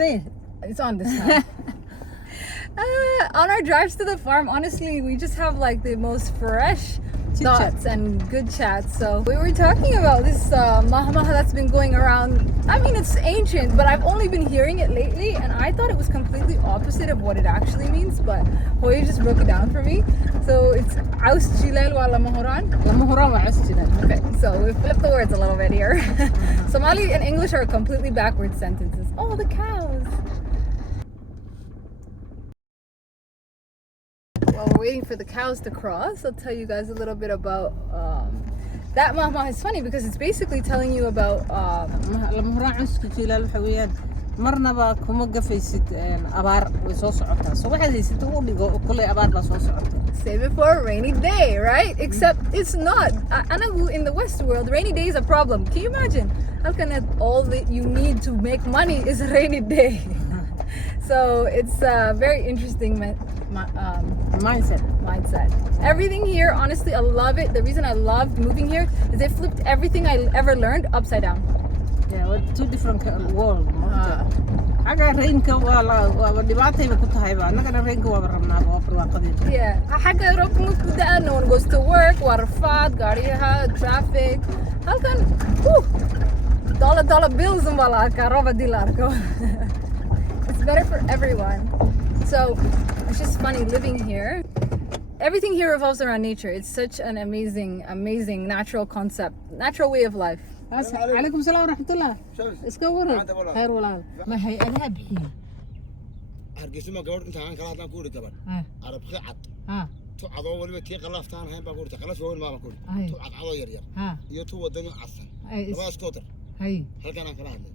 It's on this time. On our drives to the farm, honestly, we just have like the most fresh thoughts and good chats. So we were talking about this Maahmaah that's been going around. I mean, it's ancient, but I've only been hearing it lately, and I thought it was completely opposite of what it actually means. But Hoya just broke it down for me. So it's Aus Chilel wa Lamahoran. Lamahoran wa Aus Chilel. Okay, so we flipped the words a little bit here. Somali and English are completely backwards sentences. Oh, the cows. While we're waiting for the cows to cross, I'll tell you guys a little bit about that Maahmaah. Is funny because it's basically telling you about marnaba kuma gafaysid abaar way soo socotaa so waxaad haysid u dhigo kulay abaar baa soo socota. Save it for a rainy day, right? Except it's not. Anagu in the West world, rainy day is a problem. Can you imagine? How can all that you need to make money is a rainy day? So it's a very interesting mindset. Everything here, honestly, I love it. The reason I loved moving here is they flipped everything I ever learned upside down. Yeah, well, two different worlds. Aga rainka waa dhibaatay ku tahay ba anagana rainka waa rabnaa oo barwaaqadeed. Yeah, xagga roobka ku daa, no one goes to work, waa rafaad, gaariyaha, traffic. Halkan dollar bills un baa la arkaa roob hadii la arko. It's better for everyone. So it's just funny living here. Everything here revolves around nature. It's such an amazing natural concept, natural way of life. عليكم السلام ورحمة الله. اسكورك. خير ولا. ما هي أنا بحين. hargeysa ma gabadh inta aan kala hadlaan ku iri gabadh arab qicad tu cadoo waliba tii qalaftaan hayn baa ku iri qalas weyn ma ku iri tu cadoo yar yar iyo tu wadani casan laba scooter halkan aan kala hadlay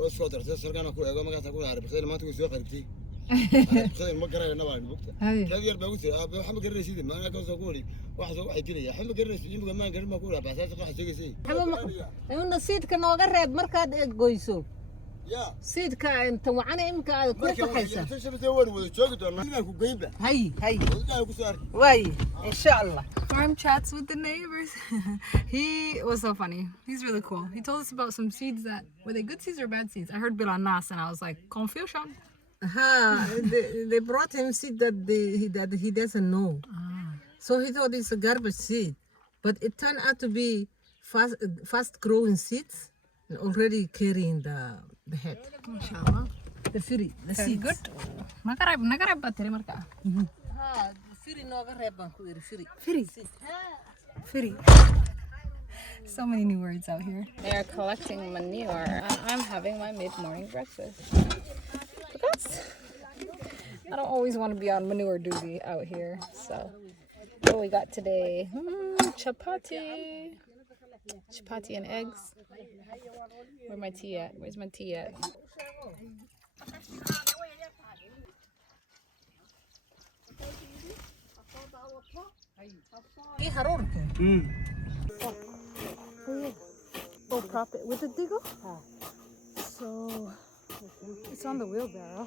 oo scooter halkan aan ku eego magaca ku arab qicad maanta ku soo qaribtay qicad ma garayna baa bugta kadi yar baa ku iri aab waxa ma garanaysid ma ana ka soo ku iri waxa soo waxay jiraya waxa ma garanaysid imika ma garan ma ku iri baasaas waxa sheegaysay ayuu nasiidka nooga reeb markaad goyso سيدك انت وعنا امك كيف حيسا هاي واي ان شاء الله. Farm chats with the neighbors. He was so funny. He's really cool. He told us about some seeds that were they good seeds or bad seeds. I heard Bill on Nas and I was like confusion. They brought him seed that he doesn't know. So he thought it's a garbage seed, but it turned out to be fast growing seeds and already carrying the head. Inshallah. The seed. Good. Nagarab battery marka. Firi. So many new words out here. They are collecting manure. I'm having my mid-morning breakfast. Because I don't always want to be on manure duty out here. So what we got today? Chapati and eggs. Where's my tea at? Where's my tea at? Oh, prop it with the diggle? So it's on the wheelbarrow.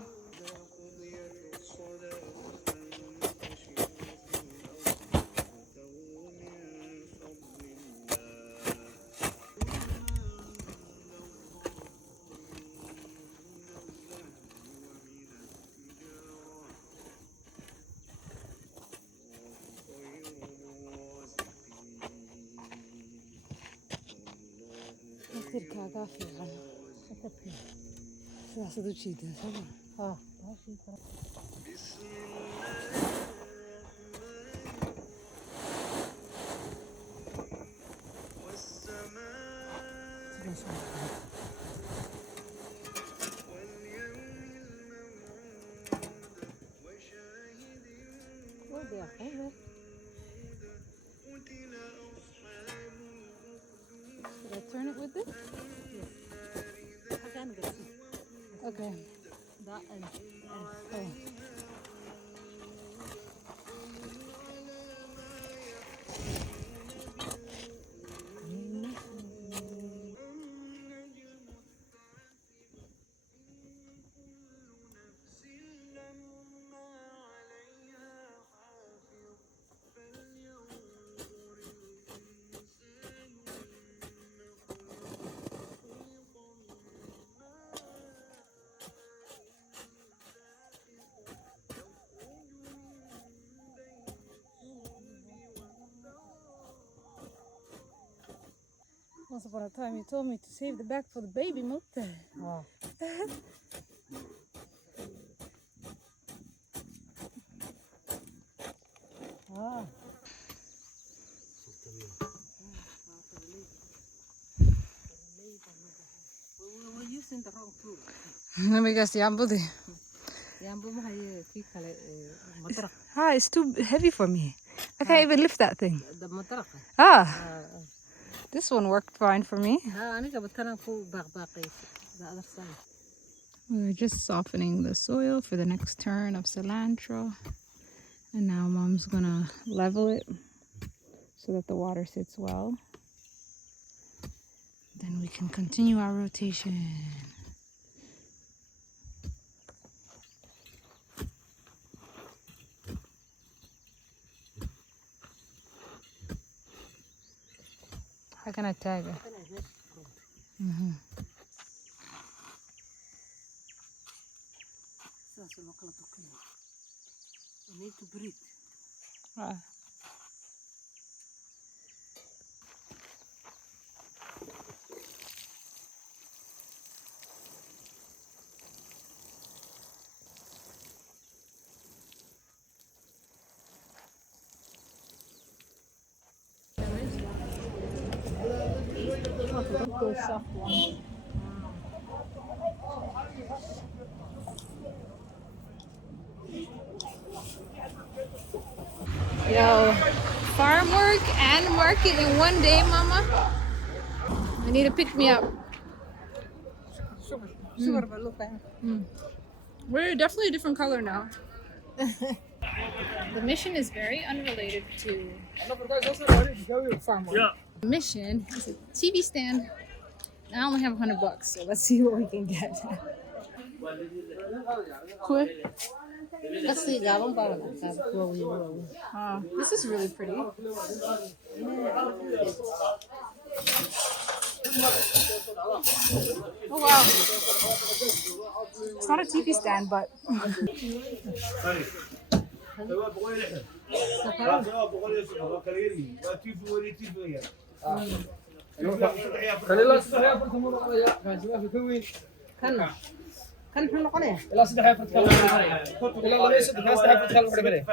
Should I turn it with this? Okay. That and oh. Once upon a time, you told me to save the bag for the baby milk. Wow. Ah. We're using the wrong tool. Let me guess, Yambudi. Ah, it's too heavy for me. I can't even lift that thing. The matraq. Ah, this one worked fine for me. aniga batana ku baqbaqay. The other side. We're just softening the soil for the next turn of cilantro. And now Mom's gonna level it so that the water sits well. Then we can continue our rotation. How can I tag it? You need to breathe. Ah. Those soft ones. Yo, farm work and market in one day, Mama. I need to pick me up. We're definitely a different color now. The mission is very unrelated to farm work. The mission is a TV stand. I only have $100, so let's see what we can get. Cool. Let's see, This is really pretty. Oh wow. It's not a TV stand, but كان حنا قناه لا صدق حيفرت كلام لا لا صدق ناس حيفرت كلام ولا كذا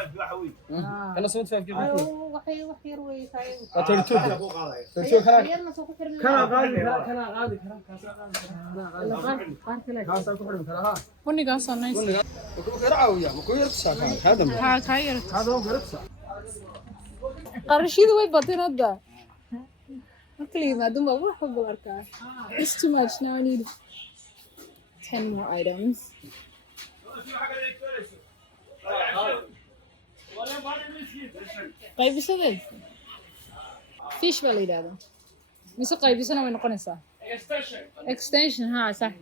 كان صوت فيها كيف وحي روي تاي ترتوب كان غادي كاسا كحرم كراها bunny got so nice. كراعويا مكو يرتسا هذا هذا هو يرتسا قرشيد way batin hadda. Okay, madam ba wax walba arkaa. It's too much now. I need 10 more items. qaybisadeed fish baa la yidhahdaa mise qaybisana way noqonaysaa extension ha sax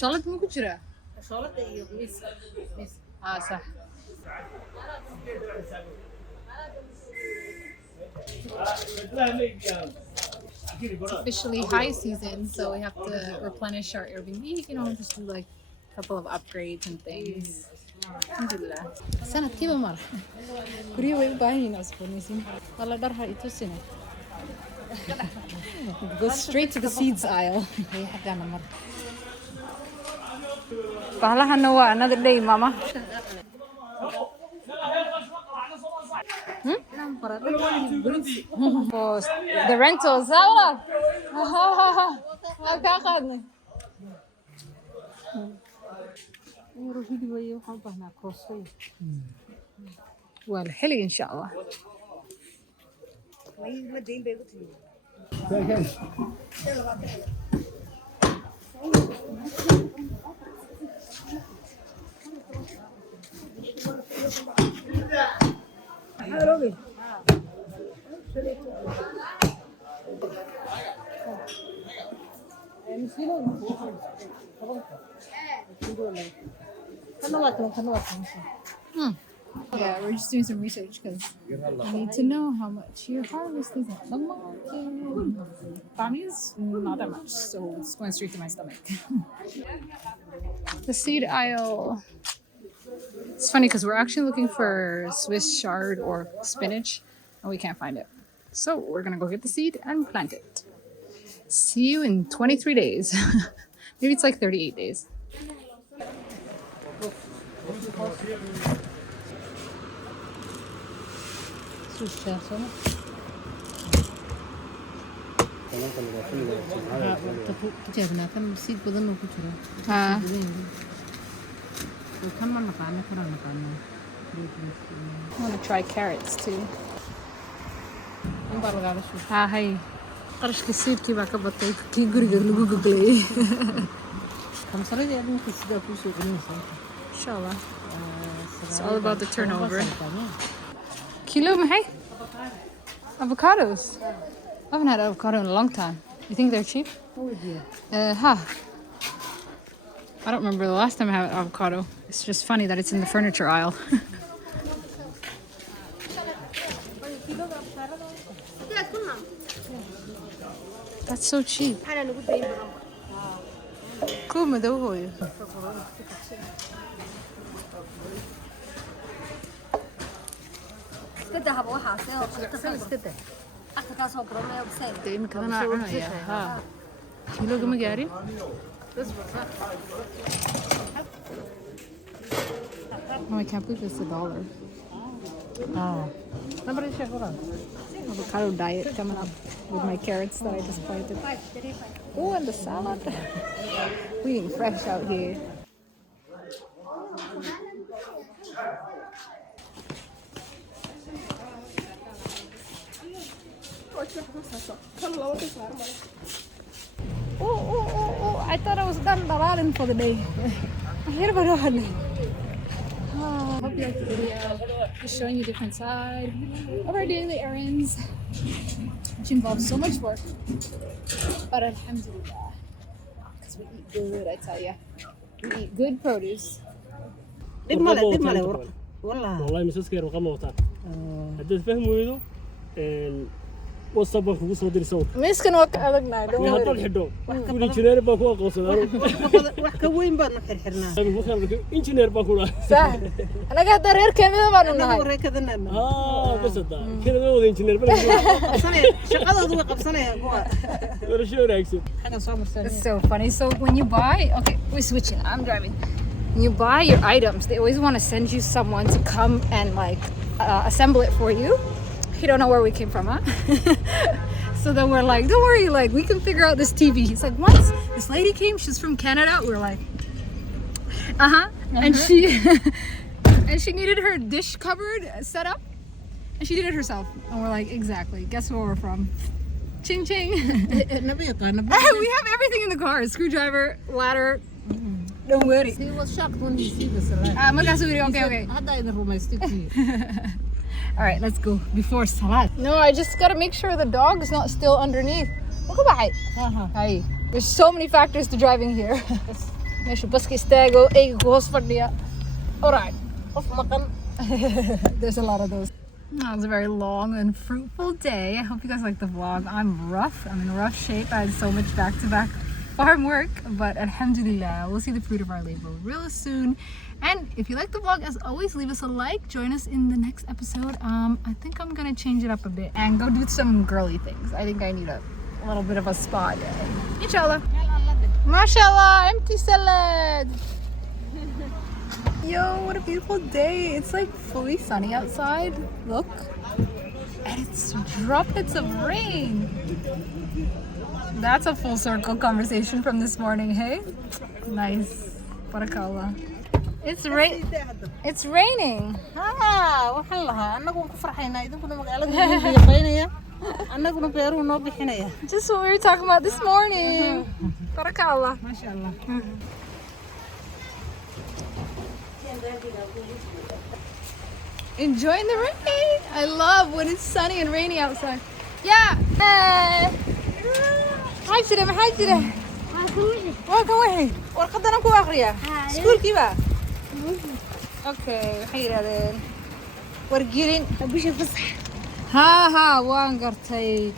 shalad ma ku jiraa شغلته iyo miis صح It's officially high season, so we have to replenish our Airbnb, you know, just do like a couple of upgrades and things. Alhamdulillah. Sanad kiba mar. Guriyo way u baahan yihiin asbuunaysin. Wala dhar ha itusina. Go straight to the seeds aisle. Ay xagana mar. Bahlahana waa another day, mama. Oh, the rentals. Well, حلي إن شاء الله. Yeah, we're just doing some research because I need to know how much your harvest is at the market. Bami is not that much, so it's going straight to my stomach. The seed aisle. It's funny because we're actually looking for Swiss chard or spinach, and we can't find it. So we're gonna go get the seed and plant it. See you in 23 days. Maybe it's like 38 days. I want to try carrots too. Hi. qarashka seedkii baa ka batay kii guriga lagu goglayay inshallah it's all about the turnover kilo maxay avocados I haven't had avocado in a long time you think they're cheap I don't remember the last time I had avocado it's just funny that it's in the furniture aisle That's so cheap. Cool, madow. Oh, I can't believe it's $1. Oh. Avocado diet coming up with my carrots that I just planted. Oh, and the salad. We're eating fresh out here. Oh, I thought I was done dalaling for the day. Here we go. Oh, hope you like the video. Just showing you different side of our daily errands, which involves so much work. But alhamdulillah, because we eat good, I tell you. We eat good produce. والله مسكر رقم وطن هديت فهم ويدو وصبر كوكو صدر صوت مسكن وقت أدقنا يا هطل حدو إنجنير باكو قصدارو وين بان حرحرنا إنجنير باكو صح أنا قاعد أدرر كذا ما نقول وري كذا بس ده كذا ده إنجنير بس شغله هو قبصنا يا بوا ولا شو رأيك It's so funny. So when you buy, okay, we're switching. I'm driving. When you buy your items, they always want to send you someone to come and like assemble it for you. You don't know where we came from, huh? So then we're like, don't worry, like we can figure out this TV. He's like, once this lady came, she's from Canada. We're like, and she needed her dish cupboard set up, and she did it herself. And we're like, exactly. Guess where we're from? Ching ching. We have everything in the car: screwdriver, ladder. Don't worry. He was shocked when he see the salad. Okay. هذا All right, let's go before salat. No, I just gotta make sure the dog is not still underneath. Look at that. Hi. There's so many factors to driving here. All right. There's a lot of those. That was a very long and fruitful day. I hope you guys like the vlog. I'm in rough shape. I had so much back-to-back farm work, but alhamdulillah, we'll see the fruit of our labor real soon. And if you like the vlog, as always, leave us a like. Join us in the next episode. I think I'm gonna change it up a bit and go do some girly things. I think I need a little bit of a spa day. Inshallah. Mashallah, empty salad. Yo, what a beautiful day. It's like fully sunny outside. Look. And it's droplets of rain. That's a full circle conversation from this morning, hey? Nice. Barakallah. It's raining. waxaan lahaa anagu ku farxayna idinkuna magaalada qaynaya anaguna beeruhu noo bixinaya Just what we were talking about this morning. Barakallah. mashallah Enjoying the rain. I love when it's sunny and rainy outside. Yeah. Hi, Shida. Welcome away. Warqadana ku akhriya. Schoolkiiba. Okay, waxay yiraahdeen wargelin bisha fasax. Ha waan gartay.